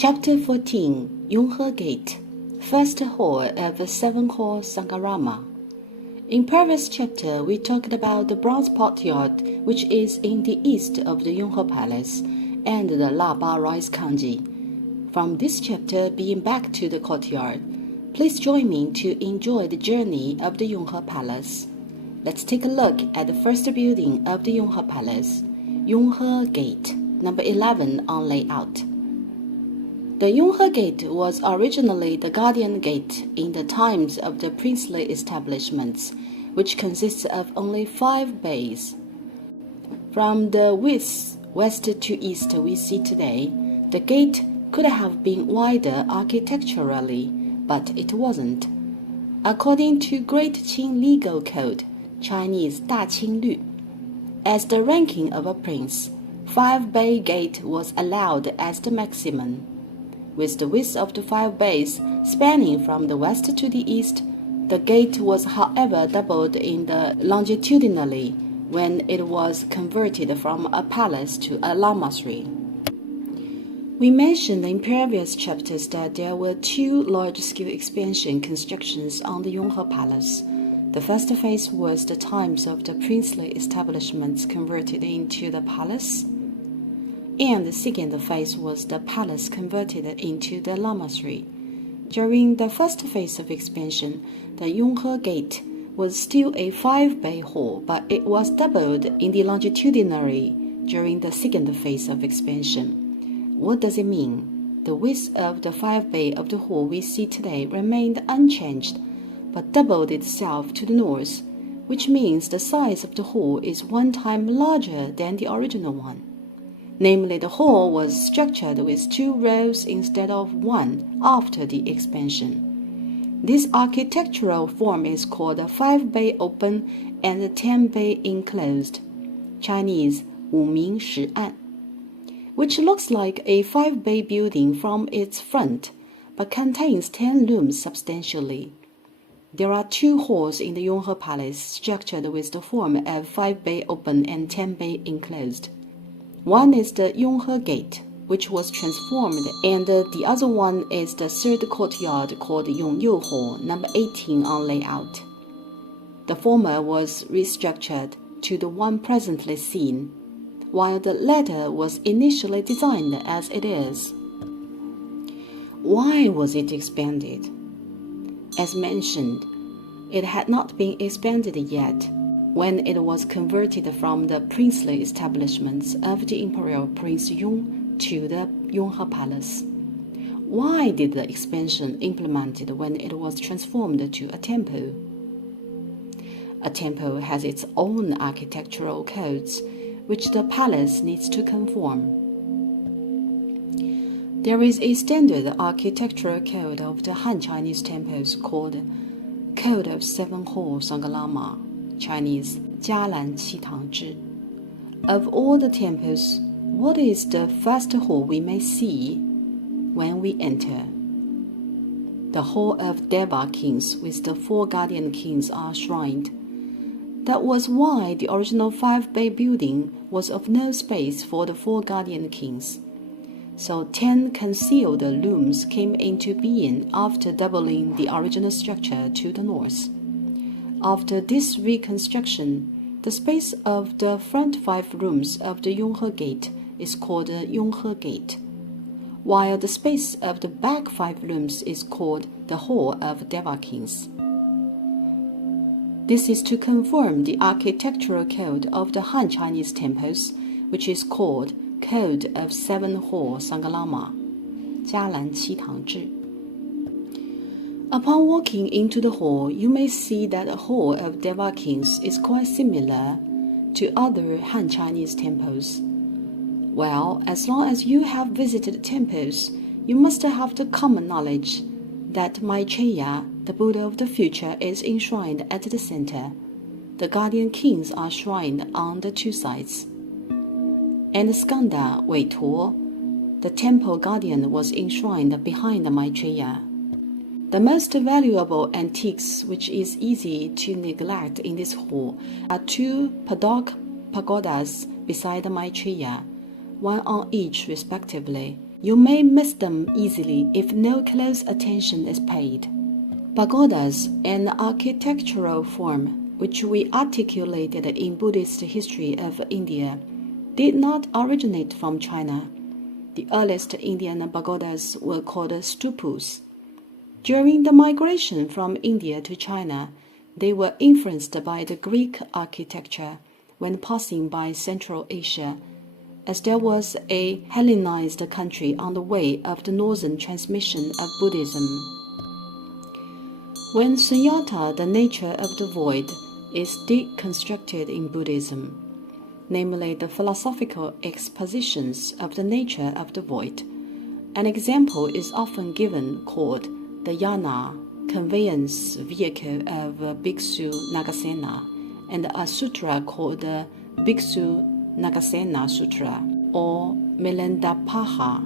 Chapter 14, Yonghe Gate, First Hall of the Seven Hall Sangarama. In previous chapter, we talked about the bronze courtyard, which is in the east of the Yonghe Palace, and the Laba Rice Kanji. From this chapter, being back to the courtyard, please join me to enjoy the journey of the Yonghe Palace. Let's take a look at the first building of the Yonghe Palace, Yonghe Gate, number 11 on layout. The Yonghe Gate was originally the Guardian Gate in the times of the princely establishments, which consists of only 5 bays. From the width west to east we see today, the gate could have been wider architecturally, but it wasn't. According to Great Qing Legal Code, Chinese 大清律, as the ranking of a prince, 5-bay gate was allowed as the maximum. With the width of the 5 bays spanning from the west to the east, the gate was however doubled in the longitudinally when it was converted from a palace to a lamasery. We mentioned in previous chapters that there were 2 large-scale expansion constructions on the Yonghe Palace. The first phase was the times of the princely establishments converted into the palace, and the second phase was the palace converted into the lamasery. During the first phase of expansion, the Yonghe Gate was still a 5-bay hall, but it was doubled in the longitudinally during the second phase of expansion. What does it mean? The width of the 5-bay of the hall we see today remained unchanged, but doubled itself to the north, which means the size of the hall is 1 time larger than the original one. Namely, the hall was structured with 2 rows instead of 1 after the expansion. This architectural form is called a 5-bay open and a 10-bay enclosed, Chinese 五明十暗, which looks like a 5-bay building from its front, but contains 10 rooms substantially. There are 2 halls in the Yonghe Palace structured with the form of 5-bay open and 10-bay enclosed. One is the Yonghe Gate, which was transformed, and the other one is the third courtyard called Yonghe Hall, number 18 on layout. The former was restructured to the one presently seen, while the latter was initially designed as it is. Why was it expanded? As mentioned, it had not been expanded yet when it was converted from the princely establishments of the Imperial Prince Yong to the Yonghe Palace. Why did the expansion implemented when it was transformed to a temple? A temple has its own architectural codes, which the palace needs to conform. There is a standard architectural code of the Han Chinese temples called Code of 7 Hall Sangarama, Chinese 嘉兰七堂制. Of all the temples, what is the first hall we may see when we enter? The Hall of Deva Kings with the 4 guardian kings are shrined. That was why the original 5-bay building was of no space for the 4 guardian kings. So 10 concealed rooms came into being after doubling the original structure to the north. After this reconstruction, the space of the front 5 rooms of the Yonghe Gate is called the Yonghe Gate, while the space of the back 5 rooms is called the Hall of Deva Kings. This is to confirm the architectural code of the Han Chinese temples, which is called Code of 7 Hall Sangarama, 嘉兰七堂制. Upon walking into the hall, you may see that the Hall of Deva Kings is quite similar to other Han Chinese temples. Well, as long as you have visited temples, you must have the common knowledge that Maitreya, the Buddha of the future, is enshrined at the center. The guardian kings are shrined on the 2 sides. And Skanda, Weituo, the temple guardian, was enshrined behind Maitreya. The most valuable antiques which is easy to neglect in this hall are 2 padok pagodas beside Maitreya, one on each respectively, You may miss them easily if no close attention is paid. Pagodas, an architectural form which we articulated in Buddhist history of India, did not originate from China. The earliest Indian pagodas were called stupas. During the migration from India to China, they were influenced by the Greek architecture when passing by Central Asia, as there was a Hellenized country on the way of the northern transmission of Buddhism. When sunyata, the nature of the void, is deconstructed in Buddhism, namely the philosophical expositions of the nature of the void, an example is often given called the yana, conveyance vehicle of Bhiksu Nagasena, and a sutra called the Bhiksu Nagasena Sutra, or Milendapaha,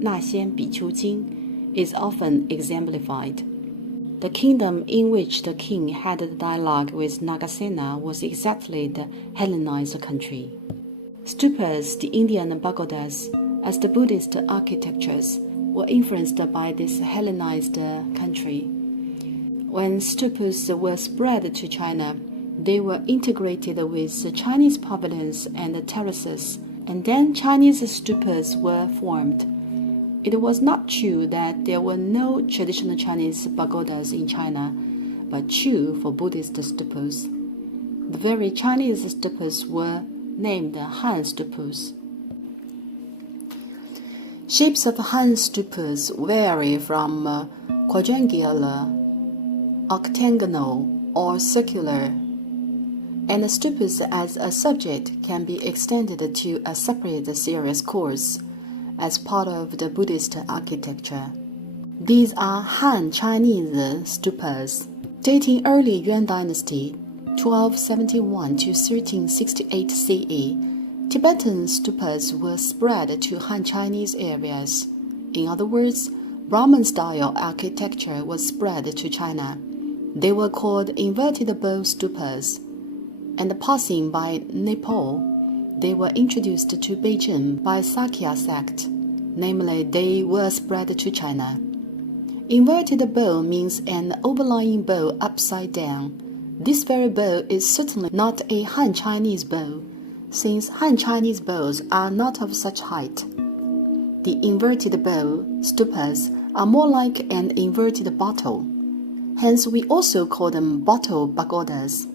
那仙比丘经, is often exemplified. The kingdom in which the king had the dialogue with Nagasena was exactly the Hellenized country. Stupas, the Indian pagodas, as the Buddhist architectures, were influenced by this Hellenized country. When stupas were spread to China, they were integrated with Chinese pavilions and terraces, and then Chinese stupas were formed. It was not true that there were no traditional Chinese pagodas in China, but true for Buddhist stupas. The very Chinese stupas were named Han stupas. Shapes of Han stupas vary from quadrangular, octagonal, or circular, and stupas as a subject can be extended to a separate serious course as part of the Buddhist architecture. These are Han Chinese stupas. Dating early Yuan dynasty, 1271 to 1368 CE, Tibetan stupas were spread to Han Chinese areas. In other words, Brahmin-style architecture was spread to China. They were called inverted bow stupas, and passing by Nepal, they were introduced to Beijing by Sakya sect, namely they were spread to China. Inverted bow means an overlying bow upside down. This very bow is certainly not a Han Chinese bow, since Han Chinese bows are not of such height. The inverted bow stupas are more like an inverted bottle. Hence we also call them bottle pagodas.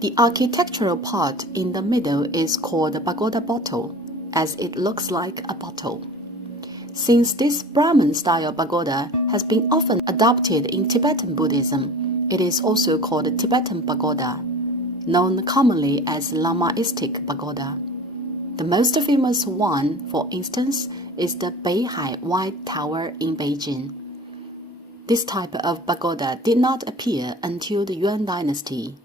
The architectural part in the middle is called the pagoda bottle, as it looks like a bottle. Since this Brahmin-style pagoda has been often adopted in Tibetan Buddhism, it is also called Tibetan pagoda, known commonly as Lamaistic pagoda. The most famous one, for instance, is the Beihai White Tower in Beijing. This type of pagoda did not appear until the Yuan dynasty.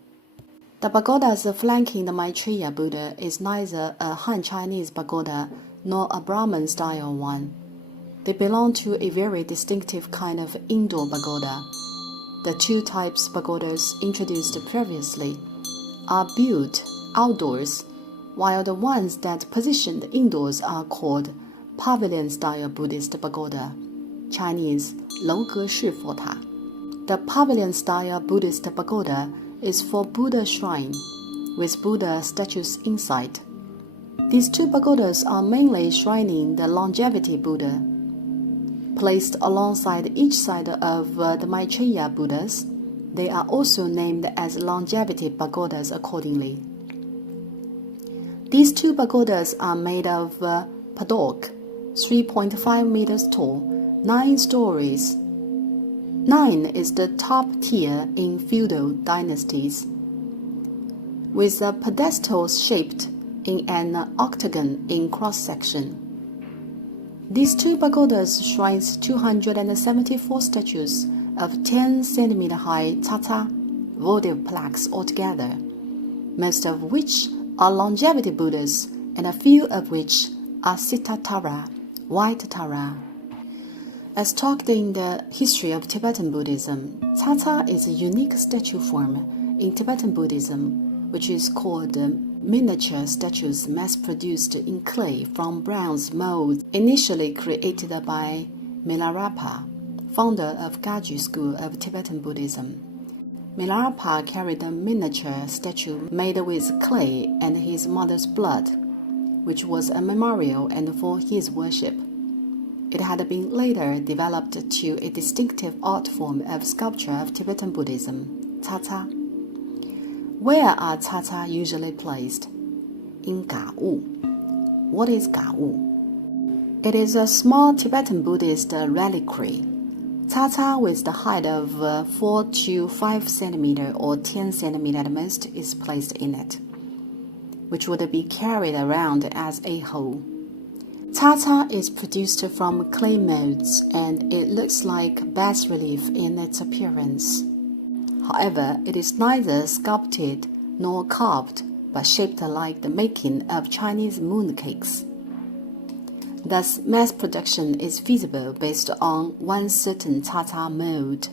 The pagodas flanking the Maitreya Buddha is neither a Han Chinese pagoda nor a Brahmin-style one. They belong to a very distinctive kind of indoor pagoda. The two types pagodas introduced previously are built outdoors, while the ones that positioned indoors are called pavilion-style Buddhist pagoda, Chinese 楼阁式佛塔. The pavilion-style Buddhist pagoda is for Buddha shrine, with Buddha statues inside. These two pagodas are mainly shrining the longevity Buddha. Placed alongside each side of the Maitreya Buddhas, they are also named as longevity pagodas accordingly. These two pagodas are made of padok, 3.5 meters tall, 9 stories. 9 is the top tier in feudal dynasties, with a pedestal shaped in an octagon in cross-section. These two pagodas shrine 274 statues of 10 cm high tata votive plaques altogether, most of which are longevity Buddhas and a few of which are Sita Tara, white Tara. As talked in the history of Tibetan Buddhism, Tata is a unique statue form in Tibetan Buddhism, which is called miniature statues mass-produced in clay from bronze molds initially created by Milarepa, founder of Gaji school of Tibetan Buddhism. Milarepa carried a miniature statue made with clay and his mother's blood, which was a memorial and for his worship. It had been later developed to a distinctive art form of sculpture of Tibetan Buddhism, Cha-cha. Where are Cha-cha usually placed? In Ga-wu. What is Ga-wu? It is a small Tibetan Buddhist reliquary. Cha-cha with the height of 4 to 5 cm or 10 cm at most is placed in it, which would be carried around as a whole. Cha-cha is produced from clay molds and it looks like bas-relief in its appearance. However, it is neither sculpted nor carved, but shaped like the making of Chinese mooncakes. Thus, mass production is feasible based on one certain Cha-cha mold.